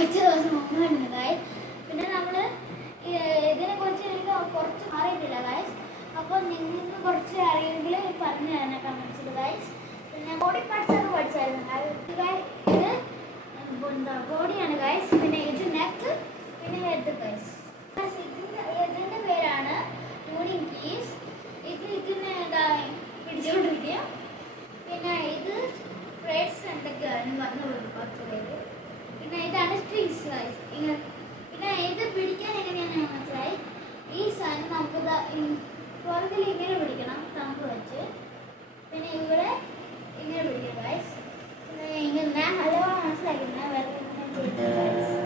കുറച്ച് ദിവസം മുമ്പാണ് ഗായ്സ്. പിന്നെ നമ്മൾ ഇതിനെക്കുറിച്ച് എനിക്ക് കുറച്ച് അറിയത്തില്ല ഗായ്സ്. അപ്പോൾ നിങ്ങൾക്ക് കുറച്ച് അറിയെങ്കിൽ പറഞ്ഞു തരാൻ കമൻസിൽ ഗായ്സ്. പിന്നെ ബോഡി പാർട്സ് ഒക്കെ പഠിച്ചായിരുന്നു ഗായ്സ്. ഇത് എന്താ ബോഡിയാണ് ഗായ്സ്. പിന്നെ ഇത് നെക്ക്, പിന്നെ ഹെഡ് ഗായ്സ്. ഇതിൻ്റെ പേരാണ് ട്യൂണിങ് കീസ്. ഇതിനെ പിടിച്ചുകൊണ്ടിരിക്കുക. പിന്നെ ഇത് ഫ്രെഡ്സ് എന്തൊക്കെയാണ് പറഞ്ഞു കുറച്ച് പേര്. പിന്നെ ഇതാണ് സ്ട്രിങ്സ് ഗായ്സ്. പിന്നെ ഇത് പിടിക്കാൻ എങ്ങനെയാണെന്ന് മനസ്സിലായി. ഈ സാധനം നമുക്ക് പുറകിൽ ഇങ്ങനെ പിടിക്കണം തമ്പ് വെച്ച്. പിന്നെ ഇവിടെ ഇങ്ങനെ പിടിക്കുക ഗായ്സ്. പിന്നെ ഇങ്ങനെ നല്ലോണം മനസ്സിലാക്കി വേറെ